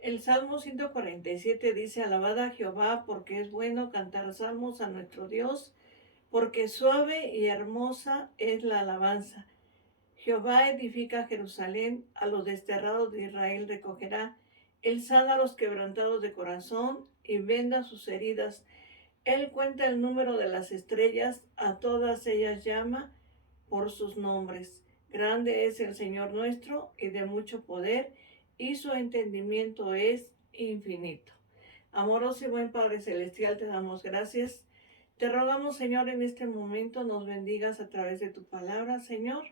El Salmo 147 dice: Alabad a Jehová, porque es bueno, cantar salmos a nuestro Dios, porque suave y hermosa es la alabanza. Jehová edifica Jerusalén, a los desterrados de Israel recogerá. Él sana a los quebrantados de corazón y venda sus heridas. Él cuenta el número de las estrellas, a todas ellas llama por sus nombres. Grande es el Señor nuestro y de mucho poder, y su entendimiento es infinito. Amoroso y buen Padre Celestial, te damos gracias. Te rogamos, Señor, en este momento nos bendigas a través de tu palabra, Señor.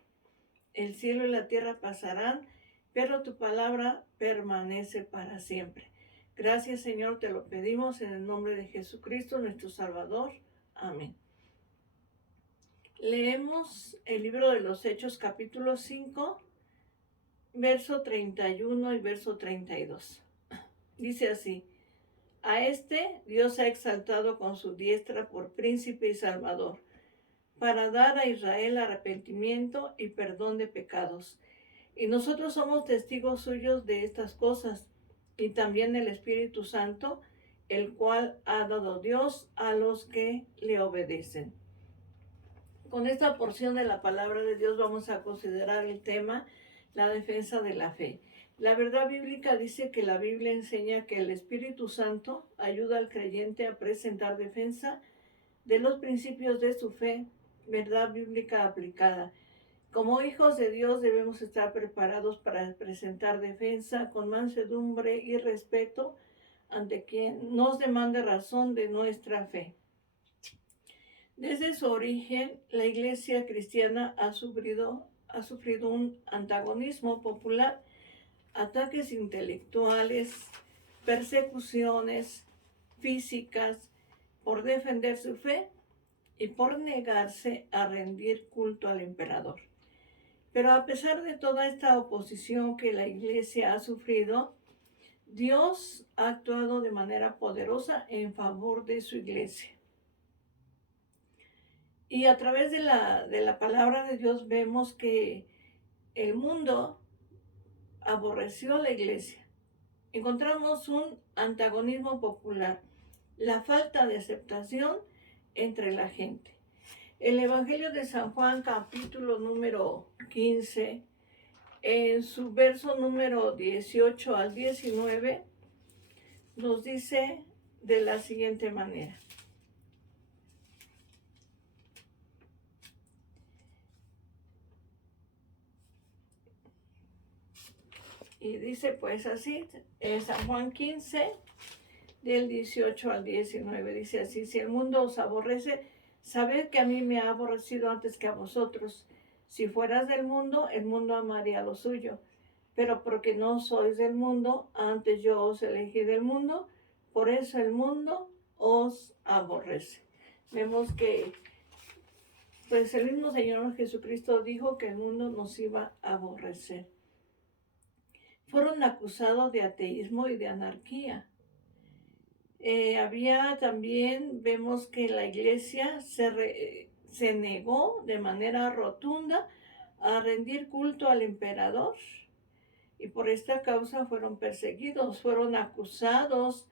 El cielo y la tierra pasarán, pero tu palabra permanece para siempre. Gracias, Señor, te lo pedimos en el nombre de Jesucristo, nuestro Salvador. Amén. Leemos el libro de los Hechos, capítulo 5, verso 31 y verso 32. Dice así: A este Dios ha exaltado con su diestra por príncipe y salvador, para dar a Israel arrepentimiento y perdón de pecados. Y nosotros somos testigos suyos de estas cosas, y también el Espíritu Santo, el cual ha dado Dios a los que le obedecen. Con esta porción de la palabra de Dios vamos a considerar el tema, la defensa de la fe. La verdad bíblica dice que la Biblia enseña que el Espíritu Santo ayuda al creyente a presentar defensa de los principios de su fe, verdad bíblica aplicada. Como hijos de Dios debemos estar preparados para presentar defensa con mansedumbre y respeto ante quien nos demande razón de nuestra fe. Desde su origen, la Iglesia cristiana ha sufrido un antagonismo popular, ataques intelectuales, persecuciones físicas por defender su fe y por negarse a rendir culto al emperador. Pero a pesar de toda esta oposición que la Iglesia ha sufrido, Dios ha actuado de manera poderosa en favor de su Iglesia. Y a través de la palabra de Dios vemos que el mundo aborreció a la Iglesia. Encontramos un antagonismo popular, la falta de aceptación entre la gente. El Evangelio de San Juan, capítulo número 15, en su verso número 18 al 19, nos dice de la siguiente manera: y dice pues así, San Juan 15, del 18 al 19, dice así: si el mundo os aborrece, sabed que a mí me ha aborrecido antes que a vosotros. Si fueras del mundo, el mundo amaría lo suyo. Pero porque no sois del mundo, antes yo os elegí del mundo, por eso el mundo os aborrece. Vemos que pues el mismo Señor Jesucristo dijo que el mundo nos iba a aborrecer. Fueron acusados de ateísmo y de anarquía. Había también, vemos que la iglesia se negó de manera rotunda a rendir culto al emperador, y por esta causa fueron perseguidos, fueron acusados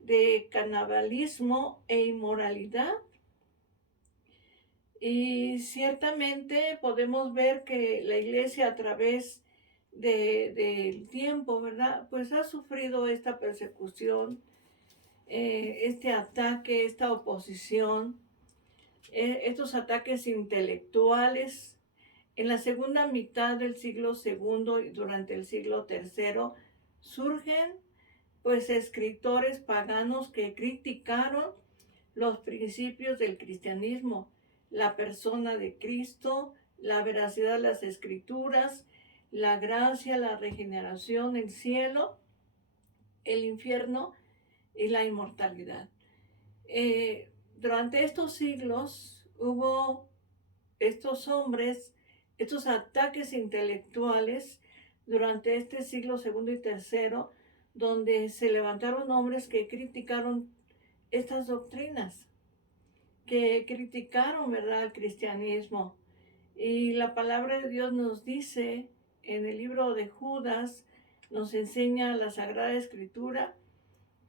de canibalismo e inmoralidad. Y ciertamente podemos ver que la iglesia a través del tiempo, ¿verdad? Pues ha sufrido esta persecución, este ataque, esta oposición, estos ataques intelectuales. En la segunda mitad del siglo segundo y durante el siglo tercero surgen pues escritores paganos que criticaron los principios del cristianismo, la persona de Cristo, la veracidad de las escrituras, la gracia, la regeneración, el cielo, el infierno y la inmortalidad. Durante estos siglos hubo estos hombres, estos ataques intelectuales durante este siglo segundo y tercero, donde se levantaron hombres que criticaron estas doctrinas, que criticaron, ¿verdad?, el cristianismo. Y la palabra de Dios nos dice en el libro de Judas, nos enseña la Sagrada Escritura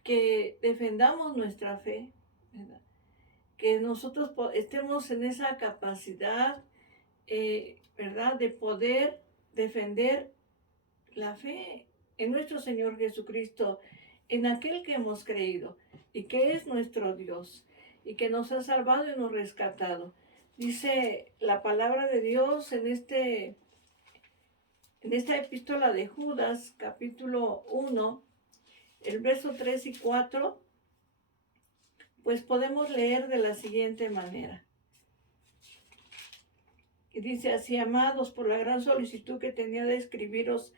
que defendamos nuestra fe, ¿verdad? Que nosotros estemos en esa capacidad, ¿verdad?, de poder defender la fe en nuestro Señor Jesucristo, en aquel que hemos creído y que es nuestro Dios y que nos ha salvado y nos rescatado. Dice la palabra de Dios en esta epístola de Judas, capítulo 1, el verso 3 y 4, pues podemos leer de la siguiente manera. Y dice así: amados, por la gran solicitud que tenía de escribiros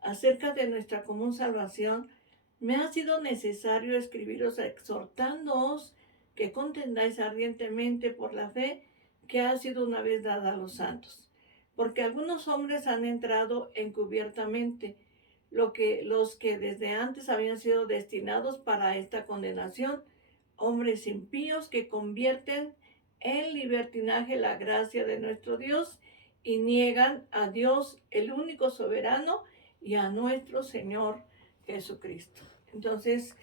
acerca de nuestra común salvación, me ha sido necesario escribiros exhortándoos que contendáis ardientemente por la fe que ha sido una vez dada a los santos. Porque algunos hombres han entrado encubiertamente, los que desde antes habían sido destinados para esta condenación, hombres impíos que convierten en libertinaje la gracia de nuestro Dios y niegan a Dios, el único soberano, y a nuestro Señor Jesucristo. Entonces,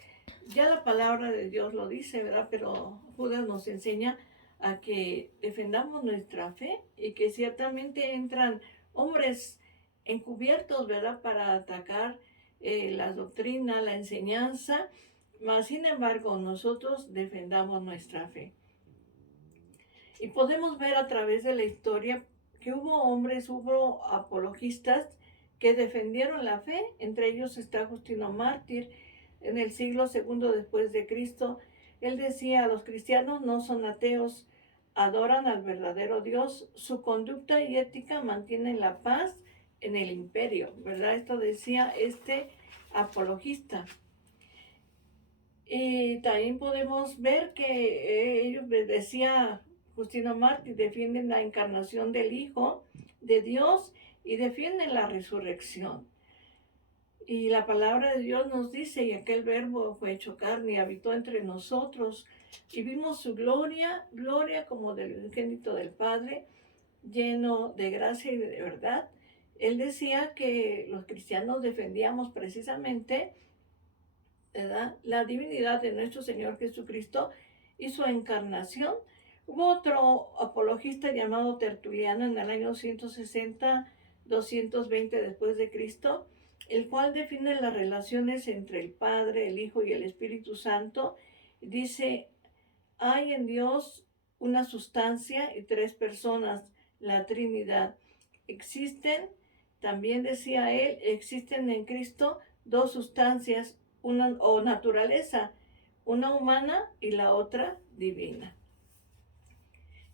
ya la palabra de Dios lo dice, ¿verdad? Pero Judas nos enseña a que defendamos nuestra fe y que ciertamente entran hombres encubiertos, ¿verdad?, para atacar la doctrina, la enseñanza, mas sin embargo nosotros defendamos nuestra fe. Y podemos ver a través de la historia que hubo apologistas que defendieron la fe. Entre ellos está Justino Mártir, en el siglo II después de Cristo. Él decía: los cristianos no son ateos, adoran al verdadero Dios, su conducta y ética mantienen la paz en el imperio, ¿verdad? Esto decía este apologista. Y también podemos ver que ellos, decía Justino Mártir, defienden la encarnación del Hijo de Dios y defienden la resurrección. Y la palabra de Dios nos dice: y aquel verbo fue hecho carne y habitó entre nosotros, y vimos su gloria, gloria como del unigénito del Padre, lleno de gracia y de verdad. Él decía que los cristianos defendíamos precisamente, ¿verdad?, la divinidad de nuestro Señor Jesucristo y su encarnación. Hubo otro apologista llamado Tertuliano en el año 160-220 después de Cristo, el cual define las relaciones entre el Padre, el Hijo y el Espíritu Santo. Dice: hay en Dios una sustancia y tres personas, la Trinidad. Existen, también decía él, existen en Cristo dos sustancias, una o naturaleza, una humana y la otra divina.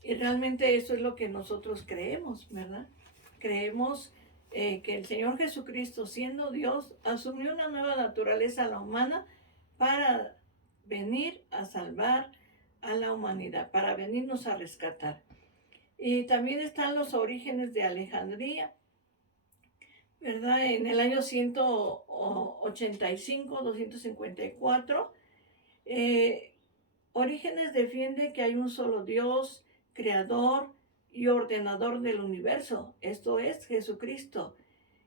Y realmente eso es lo que nosotros creemos, ¿verdad? Creemos que el Señor Jesucristo, siendo Dios, asumió una nueva naturaleza a la humana para venir a salvar a la humanidad, para venirnos a rescatar. Y también están los orígenes de Alejandría, ¿verdad? En el año 185-254, Orígenes defiende que hay un solo Dios, creador y ordenador del universo, esto es Jesucristo.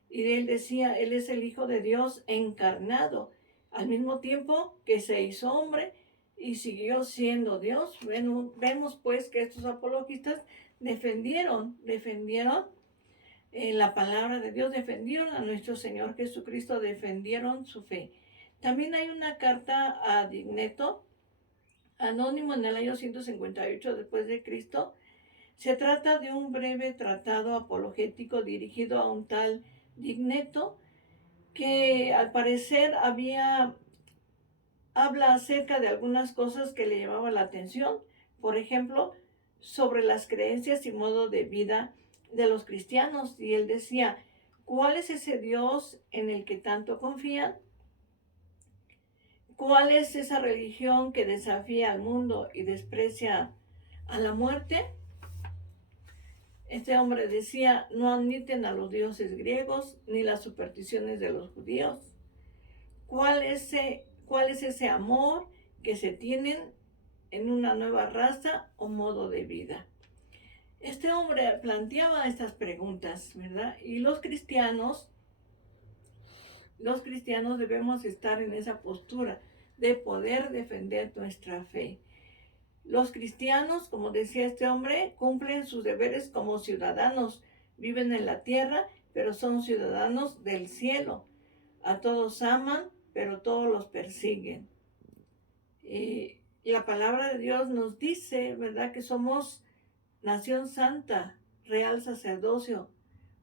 Y él decía: él es el Hijo de Dios encarnado, al mismo tiempo que se hizo hombre y siguió siendo Dios. Vemos pues que estos apologistas defendieron la palabra de Dios, defendieron a nuestro Señor Jesucristo, defendieron su fe. También hay una carta a Digneto, anónimo, en el año 158 después de Cristo. Se trata de un breve tratado apologético dirigido a un tal Digneto, que al parecer habla acerca de algunas cosas que le llamaban la atención. Por ejemplo, sobre las creencias y modo de vida de los cristianos. Y él decía: ¿cuál es ese Dios en el que tanto confían? ¿Cuál es esa religión que desafía al mundo y desprecia a la muerte? Este hombre decía: no admiten a los dioses griegos ni las supersticiones de los judíos. ¿Cuál es ese amor que se tienen en una nueva raza o modo de vida? Este hombre planteaba estas preguntas, ¿verdad? Y los cristianos los cristianos debemos estar en esa postura de poder defender nuestra fe. Los cristianos, como decía este hombre, cumplen sus deberes como ciudadanos, viven en la tierra, pero son ciudadanos del cielo. A todos aman, pero todos los persiguen. Y la palabra de Dios nos dice, ¿verdad?, que somos nación santa, real sacerdocio,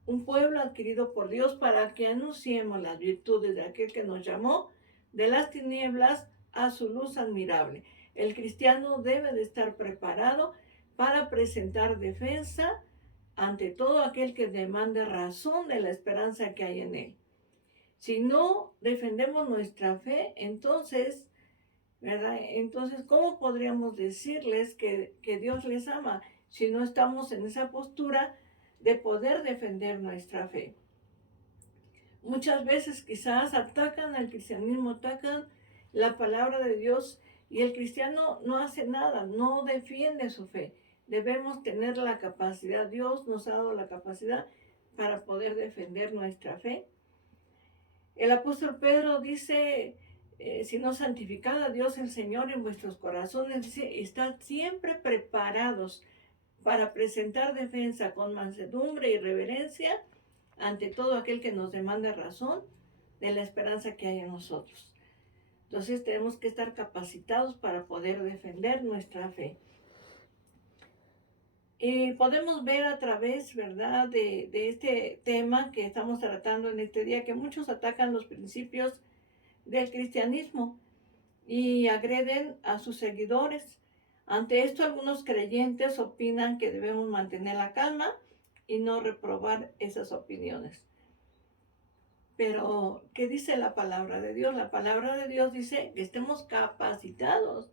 un pueblo adquirido por Dios para que anunciemos las virtudes de aquel que nos llamó de las tinieblas a su luz admirable. El cristiano debe de estar preparado para presentar defensa ante todo aquel que demande razón de la esperanza que hay en él. Si no defendemos nuestra fe, entonces, ¿verdad? Entonces, ¿cómo podríamos decirles que Dios les ama si no estamos en esa postura de poder defender nuestra fe? Muchas veces quizás atacan al cristianismo, atacan la palabra de Dios y el cristiano no hace nada, no defiende su fe. Debemos tener la capacidad, Dios nos ha dado la capacidad para poder defender nuestra fe. El apóstol Pedro dice, sino santificad a Dios el Señor en vuestros corazones, dice, estad siempre preparados para presentar defensa con mansedumbre y reverencia ante todo aquel que nos demande razón de la esperanza que hay en nosotros. Entonces tenemos que estar capacitados para poder defender nuestra fe. Y podemos ver a través, ¿verdad?, de este tema que estamos tratando en este día, que muchos atacan los principios del cristianismo y agreden a sus seguidores. Ante esto, algunos creyentes opinan que debemos mantener la calma y no reprobar esas opiniones. Pero, ¿qué dice la palabra de Dios? La palabra de Dios dice que estemos capacitados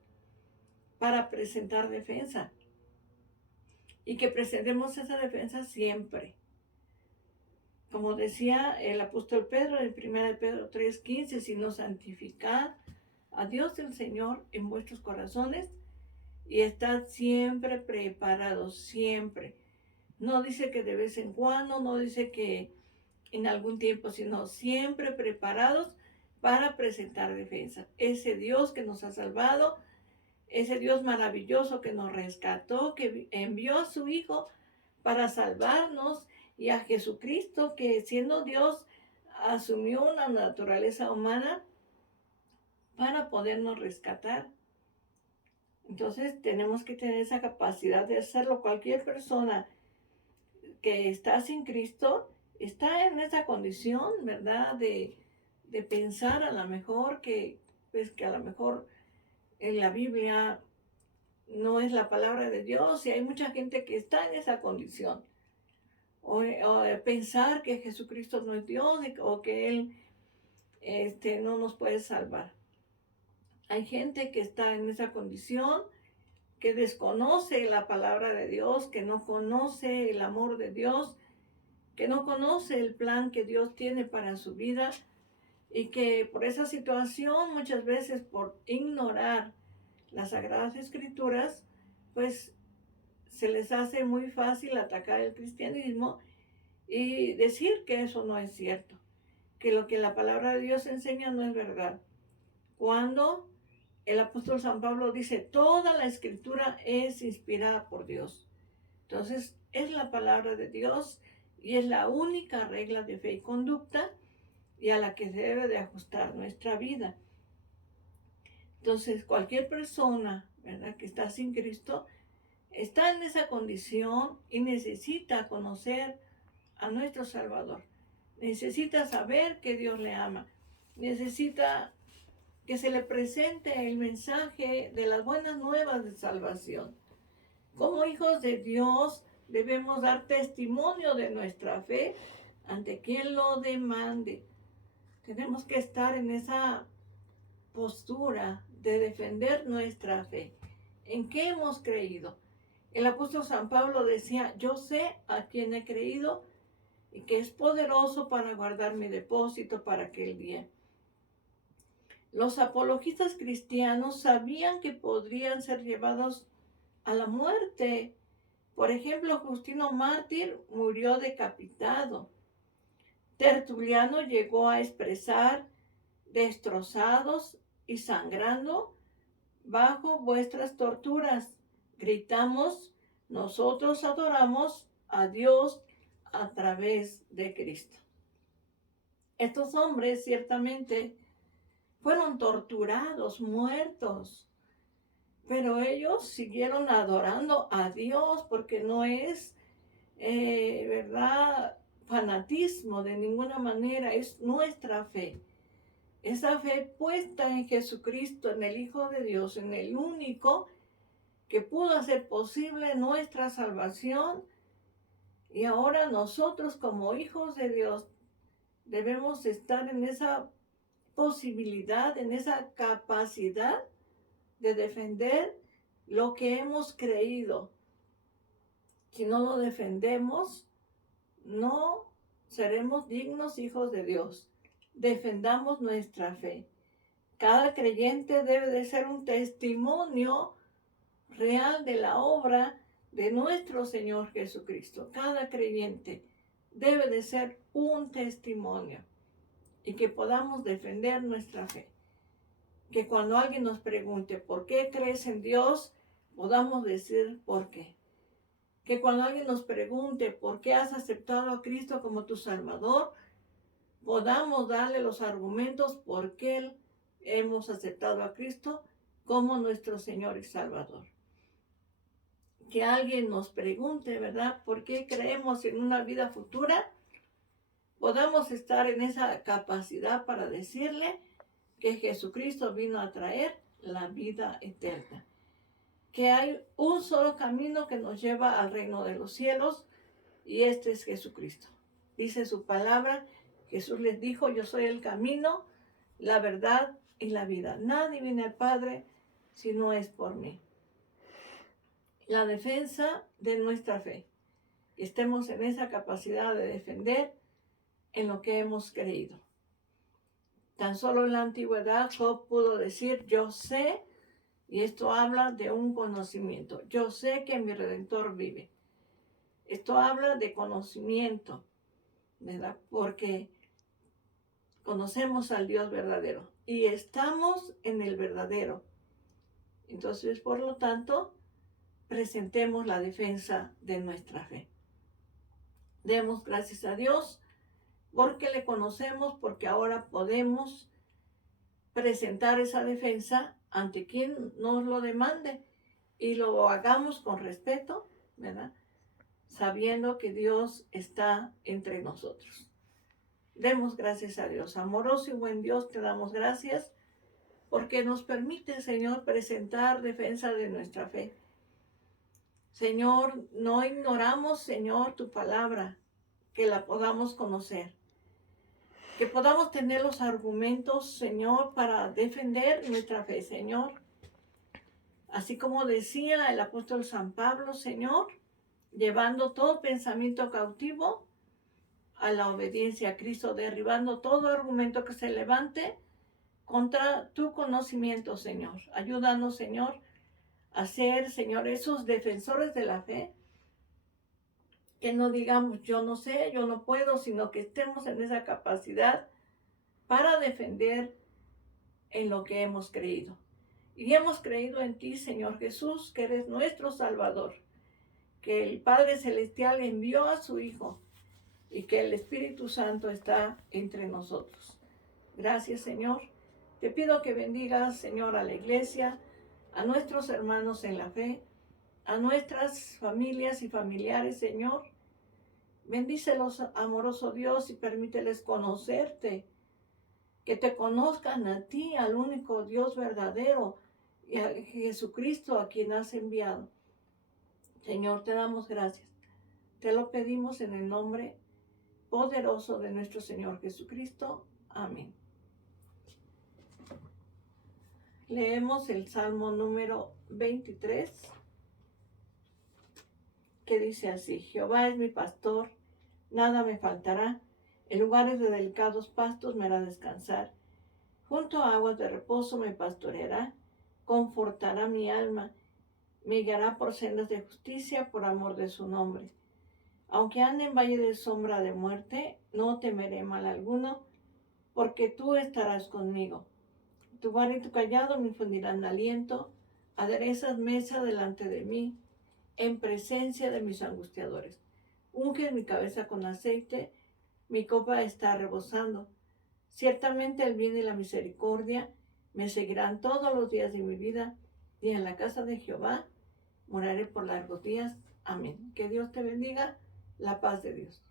para presentar defensa y que presentemos esa defensa siempre. Como decía el apóstol Pedro en 1 Pedro 3:15, sino santificad a Dios el Señor en vuestros corazones y estad siempre preparados, siempre. No dice que de vez en cuando, no dice que en algún tiempo, sino siempre preparados para presentar defensa. Ese Dios que nos ha salvado, ese Dios maravilloso que nos rescató, que envió a su Hijo para salvarnos, y a Jesucristo que siendo Dios asumió una naturaleza humana para podernos rescatar. Entonces tenemos que tener esa capacidad de hacerlo. Cualquier persona que está sin Cristo está en esa condición, ¿verdad?, de pensar a lo mejor que, pues, que a lo mejor en la Biblia no es la palabra de Dios, y hay mucha gente que está en esa condición. O pensar que Jesucristo no es Dios o que Él no nos puede salvar. Hay gente que está en esa condición, que desconoce la palabra de Dios, que no conoce el amor de Dios, que no conoce el plan que Dios tiene para su vida, y que por esa situación, muchas veces por ignorar las Sagradas Escrituras, pues se les hace muy fácil atacar el cristianismo y decir que eso no es cierto, que lo que la palabra de Dios enseña no es verdad. Cuando el apóstol San Pablo dice, toda la escritura es inspirada por Dios. Entonces, es la palabra de Dios y es la única regla de fe y conducta y a la que se debe de ajustar nuestra vida. Entonces, cualquier persona, ¿verdad?, que está sin Cristo, está en esa condición y necesita conocer a nuestro Salvador. Necesita saber que Dios le ama. Necesita que se le presente el mensaje de las buenas nuevas de salvación. Como hijos de Dios debemos dar testimonio de nuestra fe ante quien lo demande. Tenemos que estar en esa postura de defender nuestra fe. ¿En qué hemos creído? El apóstol San Pablo decía, yo sé a quién he creído y que es poderoso para guardar mi depósito para aquel día. Los apologistas cristianos sabían que podrían ser llevados a la muerte. Por ejemplo, Justino Mártir murió decapitado. Tertuliano llegó a expresar: destrozados y sangrando bajo vuestras torturas, gritamos, nosotros adoramos a Dios a través de Cristo. Estos hombres ciertamente fueron torturados, muertos, pero ellos siguieron adorando a Dios porque no es, ¿verdad?, fanatismo de ninguna manera, es nuestra fe. Esa fe puesta en Jesucristo, en el Hijo de Dios, en el único que pudo hacer posible nuestra salvación. Y ahora nosotros como hijos de Dios debemos estar en esa posibilidad, en esa capacidad de defender lo que hemos creído. Si no lo defendemos, no seremos dignos hijos de Dios. Defendamos nuestra fe. Cada creyente debe de ser un testimonio real de la obra de nuestro Señor Jesucristo. Cada creyente debe de ser un testimonio y que podamos defender nuestra fe. Que cuando alguien nos pregunte ¿por qué crees en Dios?, podamos decir ¿por qué? Que cuando alguien nos pregunte ¿por qué has aceptado a Cristo como tu Salvador?, podamos darle los argumentos por qué hemos aceptado a Cristo como nuestro Señor y Salvador. Que alguien nos pregunte, ¿verdad?, ¿por qué creemos en una vida futura? Podamos estar en esa capacidad para decirle que Jesucristo vino a traer la vida eterna. Que hay un solo camino que nos lleva al reino de los cielos y este es Jesucristo. Dice su palabra, Jesús les dijo: yo soy el camino, la verdad y la vida. Nadie viene al Padre si no es por mí. La defensa de nuestra fe. Que estemos en esa capacidad de defender en lo que hemos creído. Tan solo en la antigüedad Job pudo decir: yo sé, y esto habla de un conocimiento. Yo sé que mi Redentor vive. Esto habla de conocimiento, ¿verdad? Porque conocemos al Dios verdadero y estamos en el verdadero. Entonces, por lo tanto, presentemos la defensa de nuestra fe. Demos gracias a Dios porque le conocemos, porque ahora podemos presentar esa defensa ante quien nos lo demande y lo hagamos con respeto, ¿verdad?, sabiendo que Dios está entre nosotros. Demos gracias a Dios. Amoroso y buen Dios, te damos gracias porque nos permite, Señor, presentar defensa de nuestra fe. Señor, no ignoramos, Señor, tu palabra, que la podamos conocer, que podamos tener los argumentos, Señor, para defender nuestra fe, Señor. Así como decía el apóstol San Pablo, Señor, llevando todo pensamiento cautivo a la obediencia a Cristo, derribando todo argumento que se levante contra tu conocimiento, Señor. Ayúdanos, Señor, a ser, Señor, esos defensores de la fe, que no digamos yo no sé, yo no puedo, sino que estemos en esa capacidad para defender en lo que hemos creído. Y hemos creído en ti, Señor Jesús, que eres nuestro Salvador, que el Padre Celestial envió a su Hijo y que el Espíritu Santo está entre nosotros. Gracias, Señor. Te pido que bendigas, Señor, a la iglesia, a nuestros hermanos en la fe, a nuestras familias y familiares, Señor. Bendícelos, amoroso Dios, y permíteles conocerte, que te conozcan a ti, al único Dios verdadero, y a Jesucristo, a quien has enviado. Señor, te damos gracias. Te lo pedimos en el nombre poderoso de nuestro Señor Jesucristo. Amén. Leemos el Salmo número 23, que dice así: Jehová es mi pastor, nada me faltará. En lugares de delicados pastos me hará descansar. Junto a aguas de reposo me pastoreará. Confortará mi alma. Me guiará por sendas de justicia por amor de su nombre. Aunque ande en valle de sombra de muerte, no temeré mal alguno, porque tú estarás conmigo. Tu vara y tu callado me infundirán aliento. Aderezas mesa delante de mí, en presencia de mis angustiadores. Unges mi cabeza con aceite, mi copa está rebosando. Ciertamente el bien y la misericordia me seguirán todos los días de mi vida, y en la casa de Jehová moraré por largos días. Amén. Que Dios te bendiga. La paz de Dios.